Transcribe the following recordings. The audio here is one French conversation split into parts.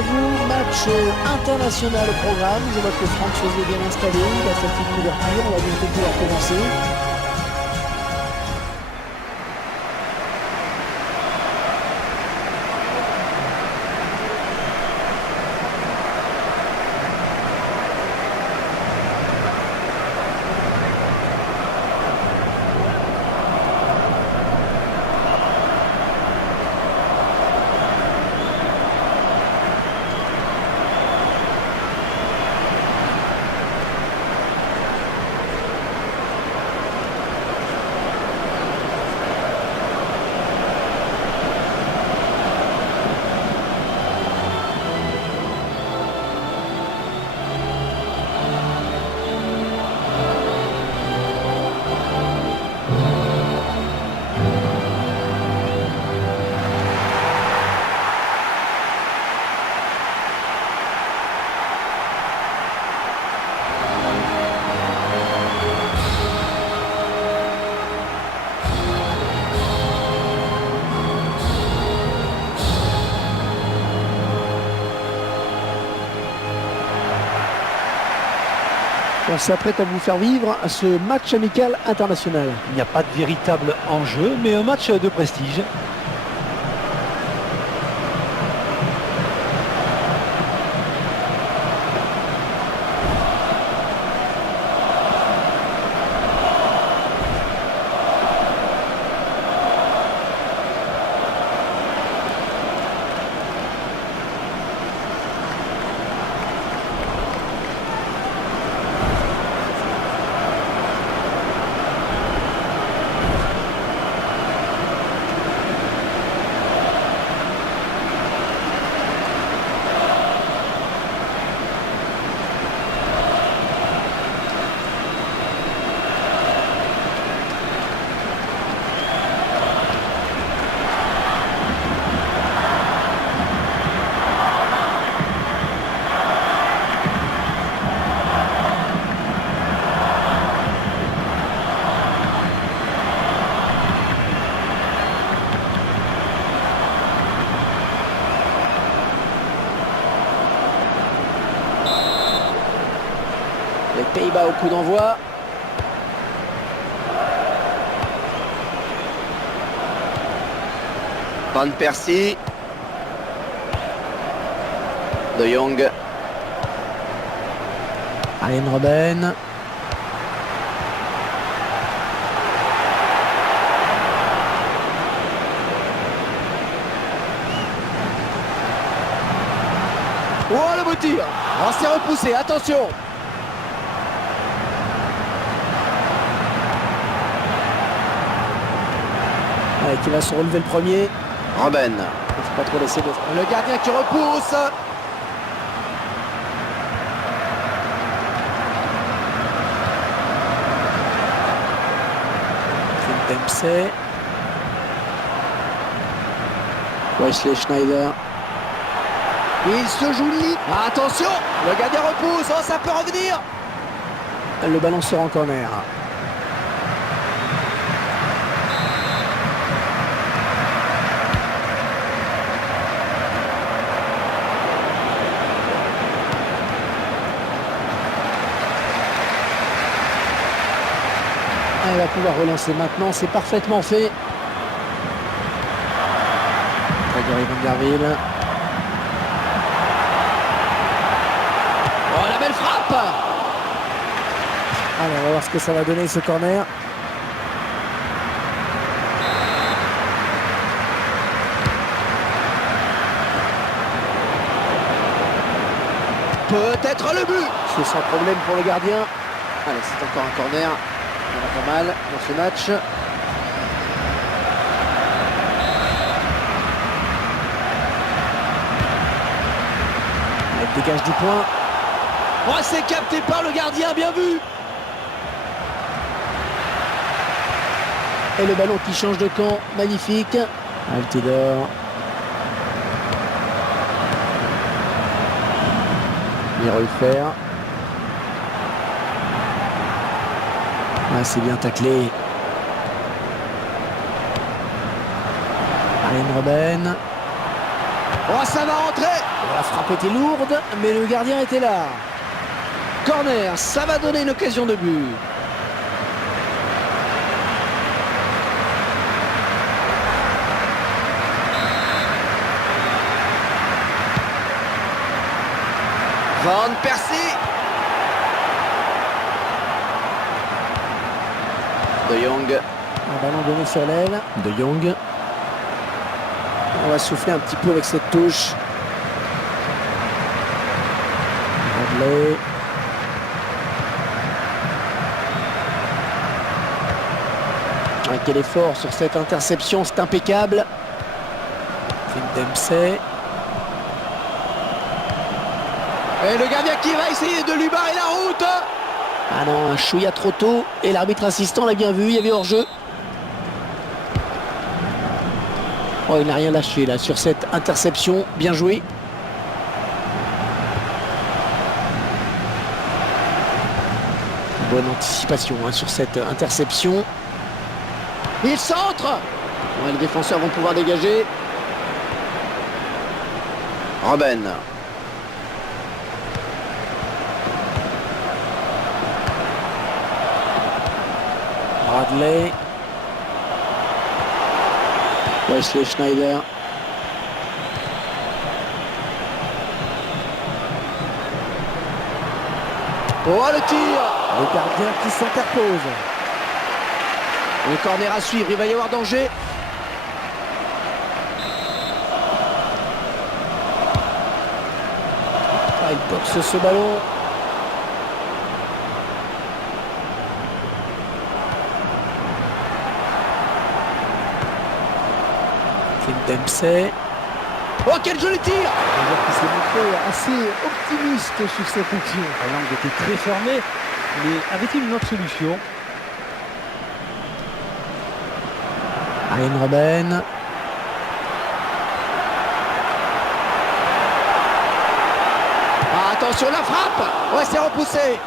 à vous, match international au programme. Je vois que Franck Chauvet est bien installé, il a sa petite couverture, on va bientôt pouvoir commencer. On s'apprête à vous faire vivre ce match amical international. Il n'y a pas de véritable enjeu, mais un match de prestige. Les Pays-Bas au coup d'envoi. Van Persie. De Jong. Arjen Robben. Oh, le beau tir. Oh, c'est repoussé, attention. Allez, qui va se relever le premier. Robben. Il ne faut pas trop laisser de... Le gardien qui repousse. Dempsey. Wesley Schneider. Il se joue lit. Attention. Le gardien repousse. Oh, ça peut revenir. Le ballon sort en corner. Elle va pouvoir relancer maintenant, c'est parfaitement fait. Grégory Van der Wiel. Oh, la belle frappe. Allez, on va voir ce que ça va donner ce corner. Peut-être le but. C'est sans problème pour le gardien. Allez, c'est encore un corner. Il y en a pas mal dans ce match. Elle dégage du point. Oh, c'est capté par le gardien, bien vu. Et le ballon qui change de camp, magnifique. Altidore. Mireufer. Ah, c'est bien taclé. Arjen Robben. Oh, ça va rentrer. La frappe était lourde, mais le gardien était là. Corner, ça va donner une occasion de but. Van Persie. De Jong. Un ballon donné sur l'aile. De Jong. On va souffler un petit peu avec cette touche. Bradley. Ah, quel effort sur cette interception, c'est impeccable. Phil Dempsey. Et le gardien qui va essayer de lui barrer la route. Ah non, un chouïa trop tôt. Et l'arbitre assistant l'a bien vu, il y avait hors-jeu. Oh, il n'a rien lâché là sur cette interception. Bien joué. Bonne anticipation hein, sur cette interception. Il centre. Ouais, les défenseurs vont pouvoir dégager. Robben. Bradley. Wesley Schneider. Oh, le tir. Le gardien qui s'interpose. Le corner à suivre, il va y avoir danger. Ah, il boxe ce ballon. Phil Dempsey. Oh, quel joli tir. Il s'est montré assez optimiste sur cette action. L'angle était très fermé, mais avait-il une autre solution? Arjen Robben. Ah, attention, la frappe. Ouais, c'est repoussé.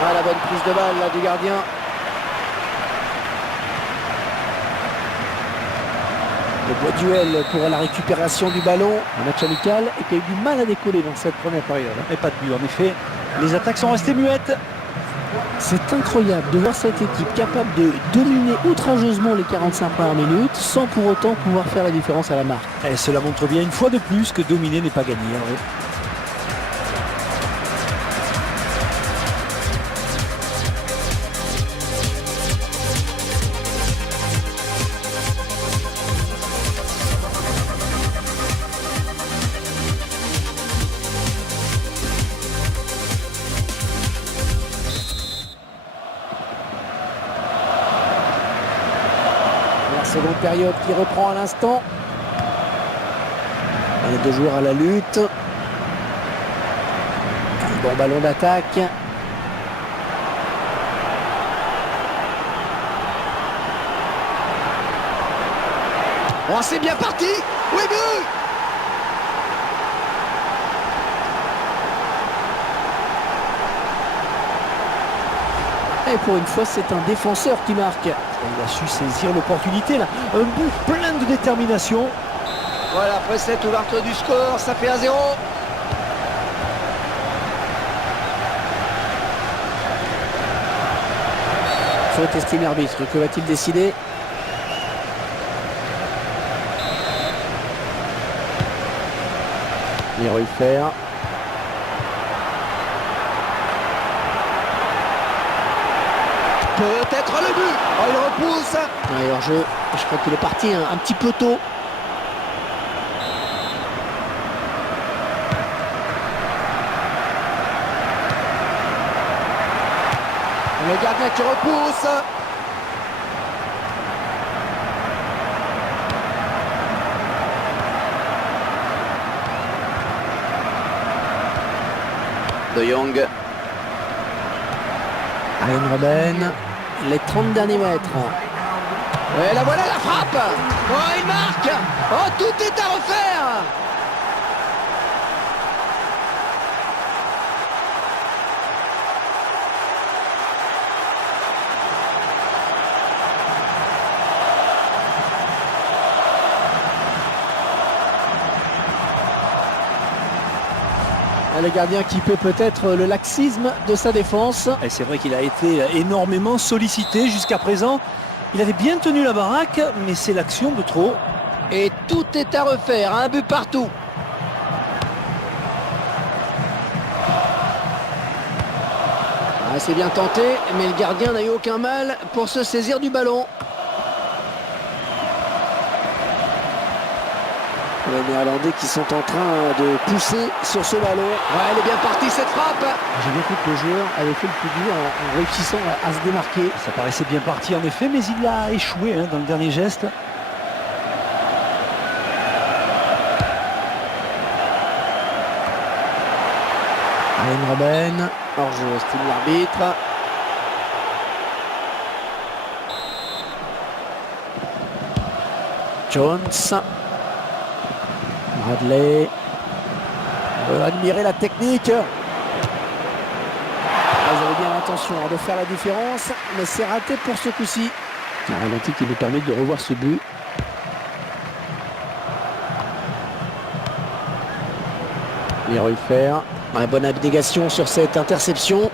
Ah, la bonne prise de balle là, du gardien. Le beau duel pour la récupération du ballon. Un match amical et qui a eu du mal à décoller dans cette première période. Et pas de but, en effet. Les attaques sont restées muettes. C'est incroyable de voir cette équipe capable de dominer outrageusement les 45 premières minutes sans pour autant pouvoir faire la différence à la marque. Et cela montre bien une fois de plus que dominer n'est pas gagné. Hein, oui. La seconde période qui reprend à l'instant. Les deux joueurs à la lutte. Un bon ballon d'attaque. Oh, c'est bien parti. Oui, but. Et pour une fois, c'est un défenseur qui marque. Il a su saisir l'opportunité là. Un but plein de détermination. Voilà, après cette ouverture du score, ça fait 1-0. Faute estime l'arbitre. Que va-t-il décider? Leroy Fer. Peut-être le but. Oh, il repousse. Alors je crois qu'il est parti un petit peu tôt. Le gardien qui repousse. De Jong. Arjen Robben. Les 30 derniers mètres. Et là voilà la frappe. Oh, il marque. Oh, tout est à refaire. Le gardien qui peut peut-être le laxisme de sa défense. Et c'est vrai qu'il a été énormément sollicité jusqu'à présent. Il avait bien tenu la baraque, mais c'est l'action de trop. Et tout est à refaire, un but partout. Ah, c'est bien tenté, mais le gardien n'a eu aucun mal pour se saisir du ballon. Les Néerlandais qui sont en train de pousser sur ce ballon. Ouais, elle est bien partie cette frappe. J'ai bien cru que le joueur avait fait le plus dur en réussissant à se démarquer. Ça paraissait bien parti en effet, mais il a échoué dans le dernier geste. Arjen Robben, hors-jeu, estime l'arbitre. Jones. Bradley. On veut admirer la technique. Ils avaient bien l'intention de faire la différence, mais c'est raté pour ce coup-ci. Un ralenti qui nous permet de revoir ce but. Leroy Fer. Une bonne abnégation sur cette interception.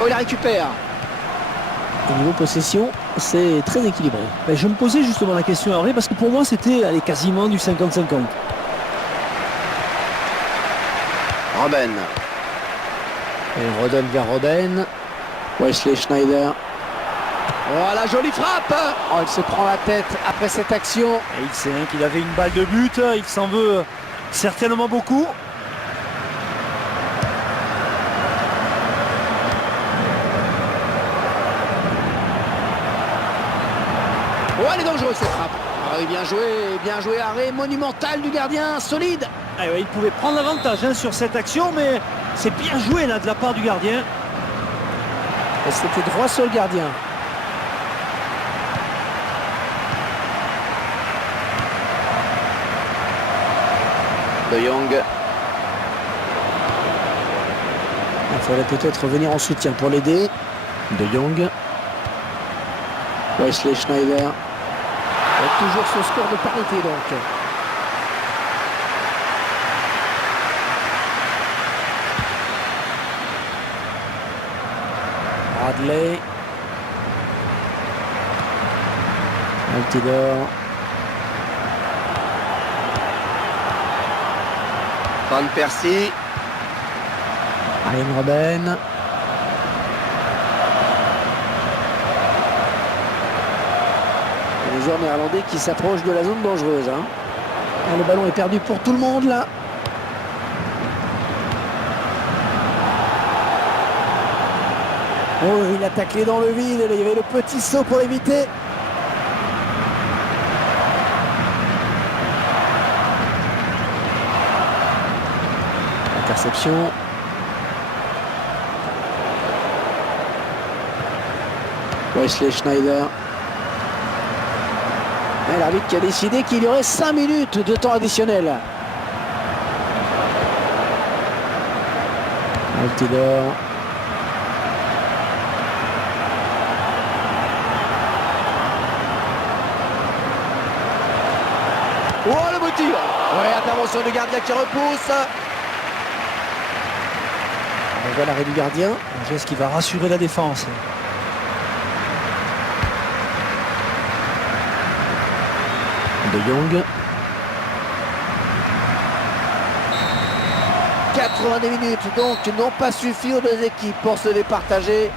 Oh, il la récupère. Au niveau possession, c'est très équilibré. Je me posais justement la question après parce que pour moi c'était quasiment du 50-50. Robben. Et redonne vers Robben. Wesley Schneider. Oh, la jolie frappe. Oh, il se prend la tête après cette action. Et il sait qu'il avait une balle de but, il s'en veut certainement beaucoup. Oh, elle est dangereuse cette frappe. Ah oui, bien joué, arrêt monumental du gardien, solide. Ah ouais, il pouvait prendre l'avantage sur cette action, mais c'est bien joué là de la part du gardien. Et c'était droit sur le gardien. De Jong. Il faudrait peut-être venir en soutien pour l'aider. De Jong. Wesley Schneider. Et toujours ce score de parité donc. Bradley. Altidore. Van Persie. Arjen Robben. Les joueurs néerlandais qui s'approchent de la zone dangereuse. Ah, le ballon est perdu pour tout le monde là. Oh, il a taclé dans le vide. Il y avait le petit saut pour éviter. Interception. Wesley Schneider. Et l'arbitre qui a décidé qu'il y aurait 5 minutes de temps additionnel. Altidore. Oh, le beau tir. Ouais, intervention du gardien qui repousse. On voit l'arrêt du gardien. Un geste qui va rassurer la défense. De Jong. 90 minutes donc n'ont pas suffi aux deux équipes pour se départager.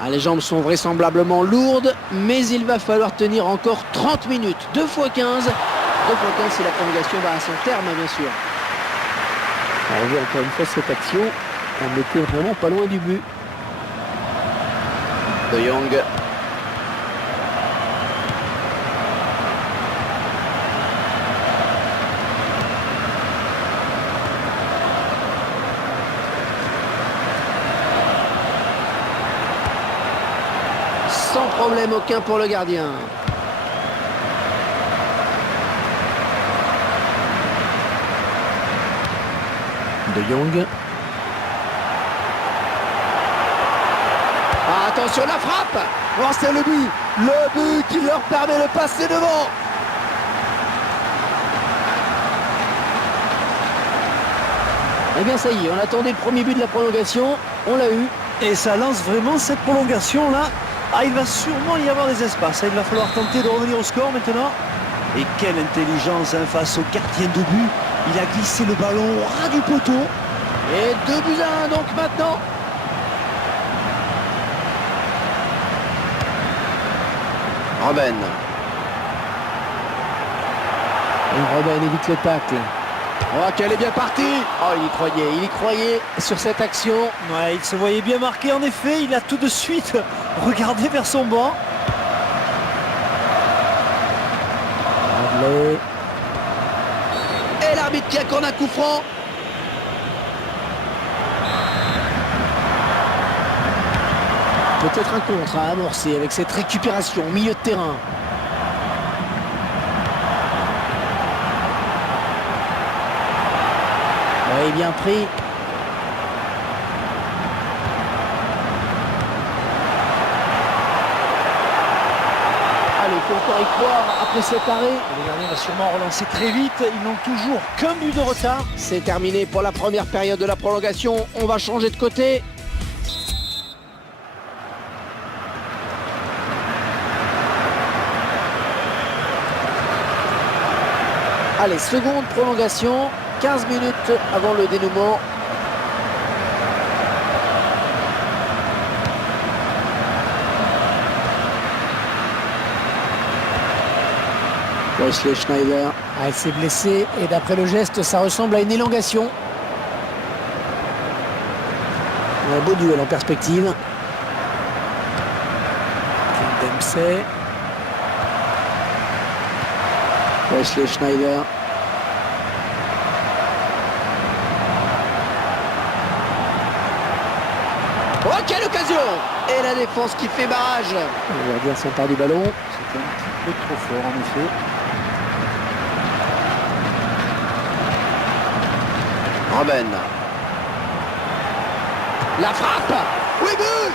Ah, les jambes sont vraisemblablement lourdes, mais il va falloir tenir encore 30 minutes. 2 x 15. 2 x 15 si la prolongation va à son terme, bien sûr. On revoit encore une fois cette action. On était vraiment pas loin du but. De Jong. Sans problème aucun pour le gardien. De Jong. Ah, attention, la frappe. Oh, c'est le but qui leur permet de passer devant. Eh bien ça y est, on attendait le premier but de la prolongation, on l'a eu. Et ça lance vraiment cette prolongation là. Ah, il va sûrement y avoir des espaces. Il va falloir tenter de revenir au score maintenant. Et quelle intelligence face au gardien de but. Il a glissé le ballon au ras du poteau. Et 2-1 donc maintenant. Robben. Et Robben évite le tacle. Oh, qu'elle est bien partie. Oh, il y croyait sur cette action. Ouais, il se voyait bien marqué en effet. Il a tout de suite regardé vers son banc. Bradley. Et l'arbitre qui accorde un coup franc. Peut-être un contre à amorcer avec cette récupération au milieu de terrain. Oui, bien pris. Allez, il faut encore y croire après cet arrêt. Le gardien va sûrement relancer très vite. Ils n'ont toujours qu'un but de retard. C'est terminé pour la première période de la prolongation. On va changer de côté. Allez, seconde prolongation, 15 minutes avant le dénouement. Wesley Schneider. Ah, elle s'est blessée et d'après le geste, ça ressemble à une élongation. Un beau duel en perspective. Kim Dempsey. Wesley Schneider. Oh, quelle occasion! Et la défense qui fait barrage. Le gardien s'empare du ballon. C'était un petit peu trop fort en effet. Robben. La frappe! Oui, but!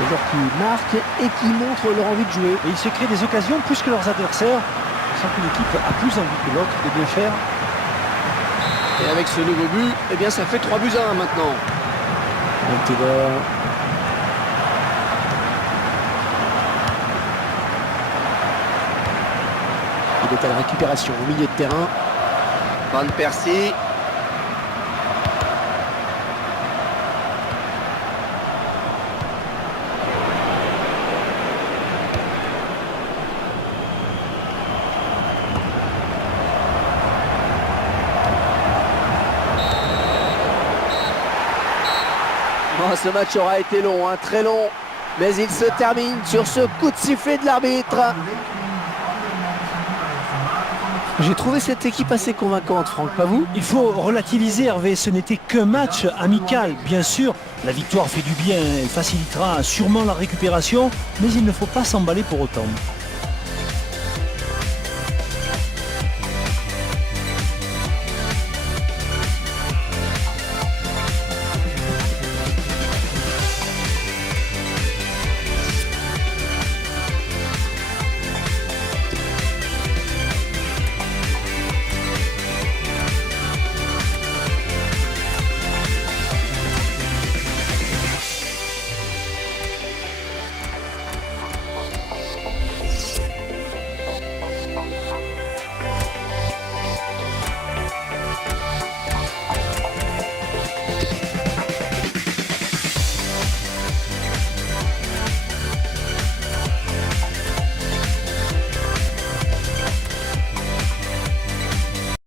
Les joueurs qui marquent et qui montrent leur envie de jouer. Et ils se créent des occasions plus que leurs adversaires. On sent qu'une équipe a plus envie que l'autre de bien faire. Et avec ce nouveau but, eh bien ça fait 3-1 maintenant. Taylor. Il est à la récupération au milieu de terrain. Van Persie. Oh, ce match aura été long, hein, très long, mais il se termine sur ce coup de sifflet de l'arbitre. J'ai trouvé cette équipe assez convaincante, Franck, pas vous? Il faut relativiser, Hervé, ce n'était qu'un match amical. Bien sûr, la victoire fait du bien, elle facilitera sûrement la récupération, mais il ne faut pas s'emballer pour autant.